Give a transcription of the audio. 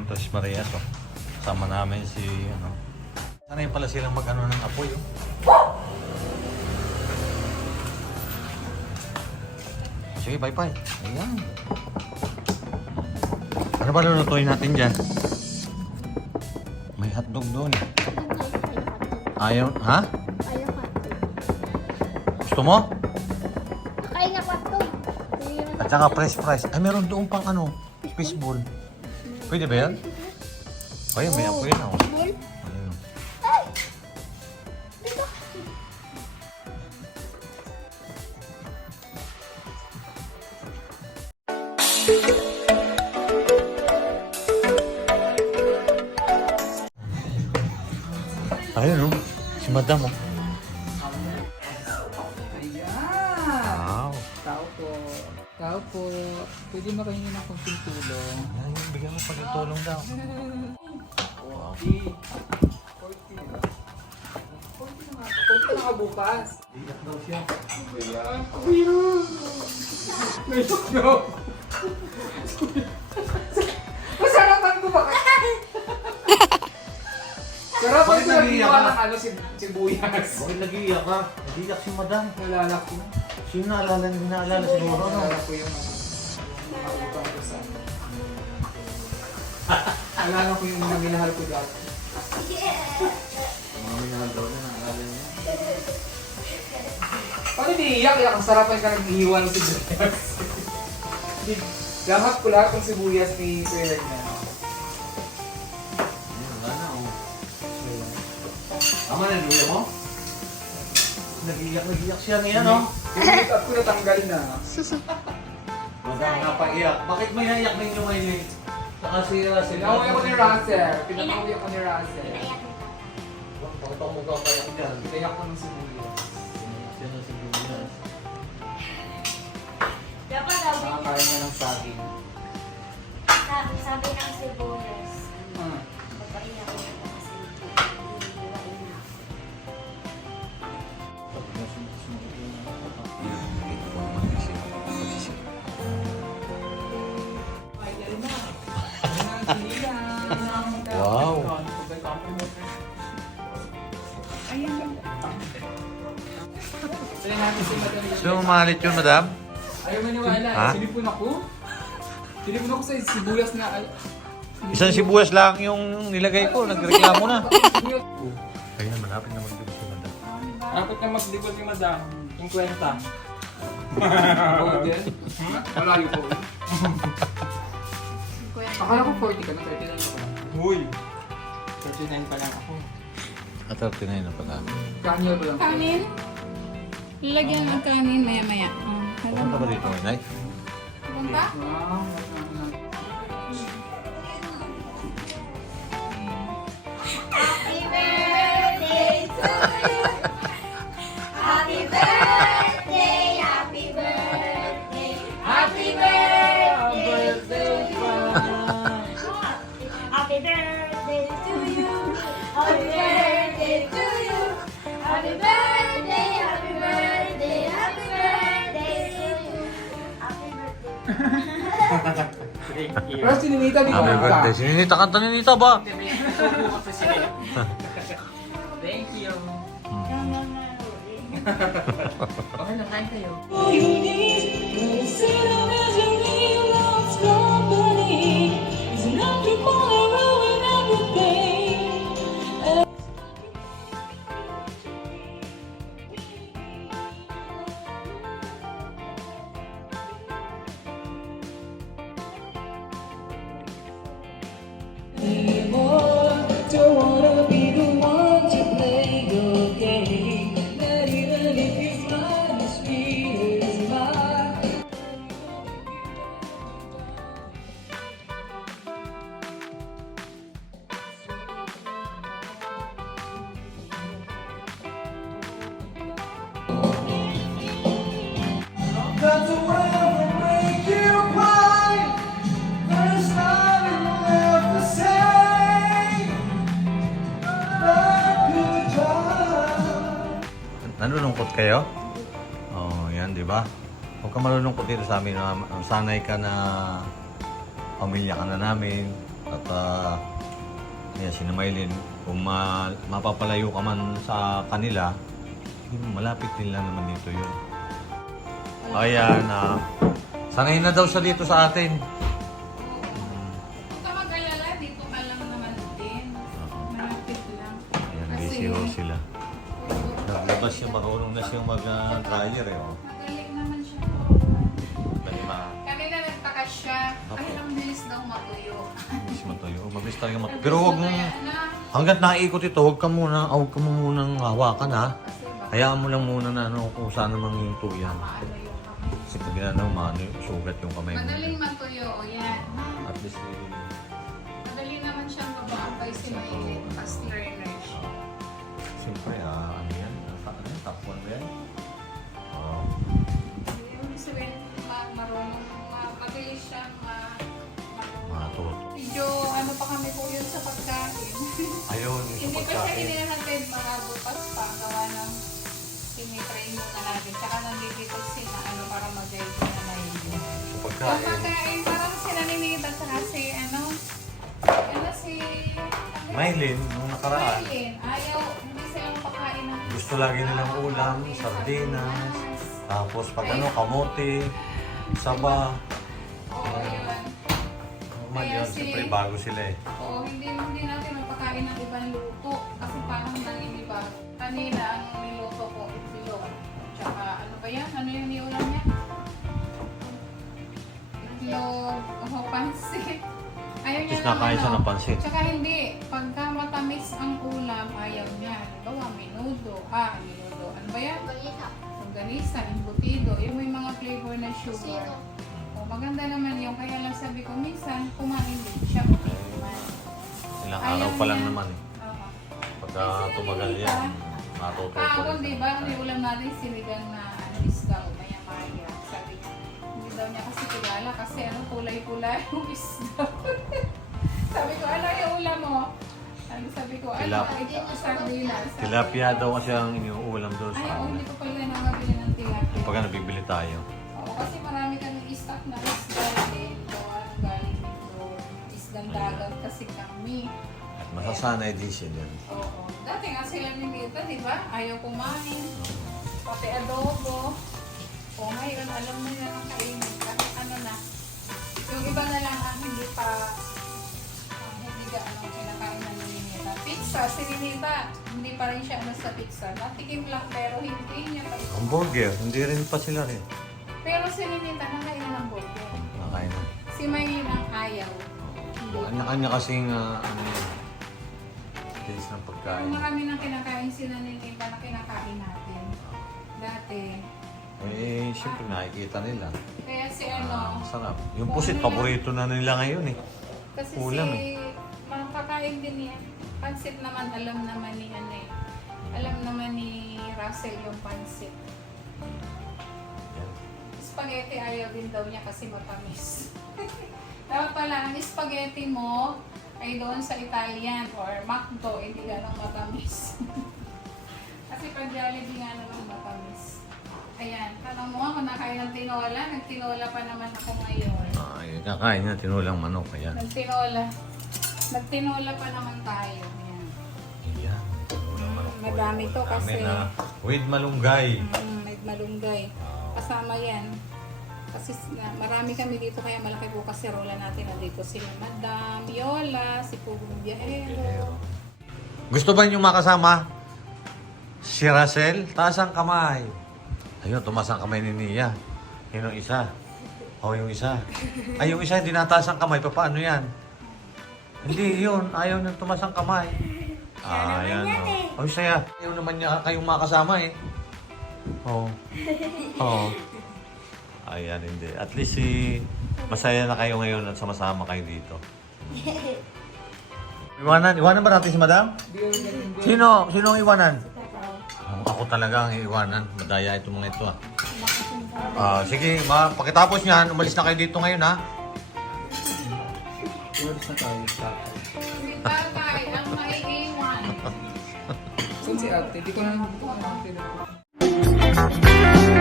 yung Tres Marias. Oh. Kasama namin si, ano. Sanay pala silang mag-ano ng apoy. Oh. Sige, bye-bye. Ayan. Ano ba lulutuin natin dyan? May hotdog doon. Ayaw, ha? Ayaw ka. Gusto mo? Kain na kwato. At saka fresh fries. Ay, meron doon pang ano, fishball. Pwede ba yan? Ayun, may apoy na. Oh. Bol. Ayun. Ay! Dito. Ayun, oh. Si madam, oh. Tao po. Pwede makahingi ng konting tulong. Ayun, bigyan mo pagkatulong daw. Wow. Punta na ka bukas. Iyak daw siya. Ayan. Naiyak na ako. Masarapan ko ba? Sarap Bakit ang nag-iiyak sinabihan ka? ng ano, si sibuyas. Bakit nag-iiyak ka? Nag-iiyak si madam. Nalala ko. Sino naalala, naalala siguro, no? Nalala ko yung nakabutang ko sa... Nalala ko yung mga minahal ko dati. Mga minahal daw na, naalala niya. Paano di iyak? Iyak ang sarapan ka nag-iwan ng sibuyas. Di, lahat ko lahat ng sibuyas ni Kuya Hernan. Ayun, wala na, oh. Tama na, luya mo? Nag-iiyak, nag-iyak siya niya, no? Yung makeup ko natanggal na. Madam, napaiyak. Bakit may naiyak ninyo ngayon? Saka si Russell. Pinauwi ako ni Russell. Pinauwi ako ni Russell. Bakit ako magpapayak dyan? Pinayak ko ng sibuyas. Siya na si Julius. Dapat sabi, Nakakain niya ng saging. sabi, sabi ng sibuyas. Wow. So, malit yun, madam? Ayaw maniwala. Ha? Sinipon ako. Sinipon ako sa sibuyas na... Isang sibuyas lang yung nilagay ko. Nagreklamo na. Kaya malapit na magdibig si madam. Dapat na maglibot ni Madam. 50. Oo din. Malayo po. Akala ko 40 ka na, 39 ka na. Uy! 39 pa lang ako. At 39 na pala. Kanya ko lang. Kanin. Lalagyan ng kanin maya-maya. Oh, Pupunta ba dito, Inay? Punta? Wow. Happy birthday to you. Pero si Ninita di Happy ko birthday. Si Ninita, kanta ni Ninita ba? Thank you. Hmm. Okay lang, kain kayo. Kayo? Oh, yan, di ba? Huwag ka malulungkot dito sa amin. na Sanay ka na pamilya ka na namin. At uh, yeah, si Maylin, kung ma- mapapalayo ka man sa kanila, malapit din lang naman dito yun. Ayan, ah, sanay na daw siya dito sa atin. Huwag ka mag-alala, dito ka lang naman din. Malapit lang. Ayan, busy ho sila. Naglabas siya, marunong na siyang mag-dryer eh. Oh. Magaling naman siya. Dali ma, Kanina nagtaka siya, ay ang bilis daw matuyo. miss mo tayo. Oh, mabilis talaga mat- Pero huwag mong, na, hanggat naikot ito, huwag ka muna, huwag ka mo munang hawakan ha. kasi Hayaan mo lang muna na ano, kung saan namang yung tuyan. yung. Kasi pag ginanaw, maano, sugat yung kamay mo. Madaling matuyo, o yan. At least, Madali naman siyang mabaabay si Maylin, fast learner siya. siyempre, ah, 1 ba yan? Oo. Mo sabihin, ma- marunong, ma- mabilis siya, ma- marunong. Matuto. Medyo ano pa kami po yun sa pagkain. Ayun, yung Hindi pa siya pagkain. inihatid mga bukas pa, gawa ng tinitrain muna natin. Tsaka nandito sila ano para mag-guide na na yun. Sa Yung pagkain. pagkain, parang sila ninita tsaka si ano, ano si... Maylin, nung nakaraan, Maylin. Ayaw, gusto lagi nilang ulam, sardinas, tapos pag ano, kamote, saba. Normal yun, si- siyempre bago sila eh. Oo, hindi, hindi natin mapakain ng ibang luto. Kasi parang naniniba. Kanina, ang niluto ko, itlog. Tsaka, ano ba yan? Ano yung niulam niya? Itlog, o pansit. Ayaw niya Tapos nakain siya ng pansit. Tsaka hindi, pagka matamis ang ulam, ayaw niya. Ah, minudo. Ano ba yan? Balita. Longganisa, embutido. Yung may mga flavor na Sino? sugar. O, maganda naman yung kaya lang sabi ko, minsan kumain din siya. Kumain. Ilang Ayaw araw pa lang niya. naman eh. Oo. Pagka tumagal yan, matututo Kahapon, rin. di ba, ang ulam natin sinigang na ano, isda o maya maya. Sabi niya, hindi daw niya kasi kilala kasi ano, kulay-kulay yung isda. sabi ko, ano yung ulam mo? Ano, sabi ko, ano, Tilap- ito sardinas. Tilapia daw kasi ang iniuulam doon Ay, sa oh, amin. hindi ko pala nakabili ng tilapia. Pagka nabibili tayo. Oo, kasi marami kami stock na isda din. Gawa ng galing dito. Isdang dagat kasi kami. At masasanay din siya dyan. Oo. Dati nga sila ni Mita, di ba? Ayaw kumain. Pati adobo. O ngayon, alam mo na ang kainin. Kahit ano na. Yung iba na lang ang hindi pa Pizza, si Ninita, hindi pa rin siya ano sa pizza. Natikim lang pero hindi niya. Hamburger, hindi rin pa sila rin. Pero si Ninita, nakain ng burger. Nakain na. Si Maylin ang ayaw. Kanya-kanya kasing uh, ano yun. Taste ng Pero pagkain. marami nang kinakain sila ni Ninita na kinakain natin. Dati. Eh, siyempre nakikita nila. Kaya si Ah, ano, sarap. Yung pusit, paborito na nila ngayon eh. kasi ulam si, makakain din yan. Pansit naman, alam naman ni ano eh. Alam naman ni Russell yung pansit. Spaghetti ayaw din daw niya kasi matamis. Dapat pala, ang spaghetti mo ay doon sa Italian or Macdo, hindi ganong matamis. kasi pag Jollibee nga naman matamis. Ayan, tanong mo kung nakain ng tinola, nagtinola pa naman ako ngayon. Ah, yun, kakain na tinulang manok. Ayan. Nagtinola. Nagtinola pa naman tayo. Ayan. Manok po. Madami to kasi- na with malunggay. Mm, may malunggay. Kasama yan. Kasi na, marami kami dito kaya malaki po kaserola natin. Nandito si Madam Yola, si Pugong Biyahero. Gusto ba niyo makasama? Si Russell, taas ang kamay. Ayun, tumaas ang kamay ni Nia. Yun yung isa. O, yung isa. Ay, yung isa hindi nataas ang kamay. Pa, Paano yan? Hindi, yun. Ayaw niyang tumaas ang kamay. Ah, ayan. Oh. Ay, saya. Ayaw naman niya kayong makasama eh. Oo. Oo. Ayan, hindi. At least si masaya na kayo ngayon at sama-sama kayo dito. Iwanan, iwanan ba natin si Madam? Sino? Sino ang iwanan? Oh, ako talaga ang iwanan. Madaya itong mga ito ah. Ah, sige, ma, pagkatapos niyan, umalis na kayo dito ngayon ha. Towards na tayo sa Si Tatay, ang maiiwan. Saan si ate? Di ko na hindi ko na ate.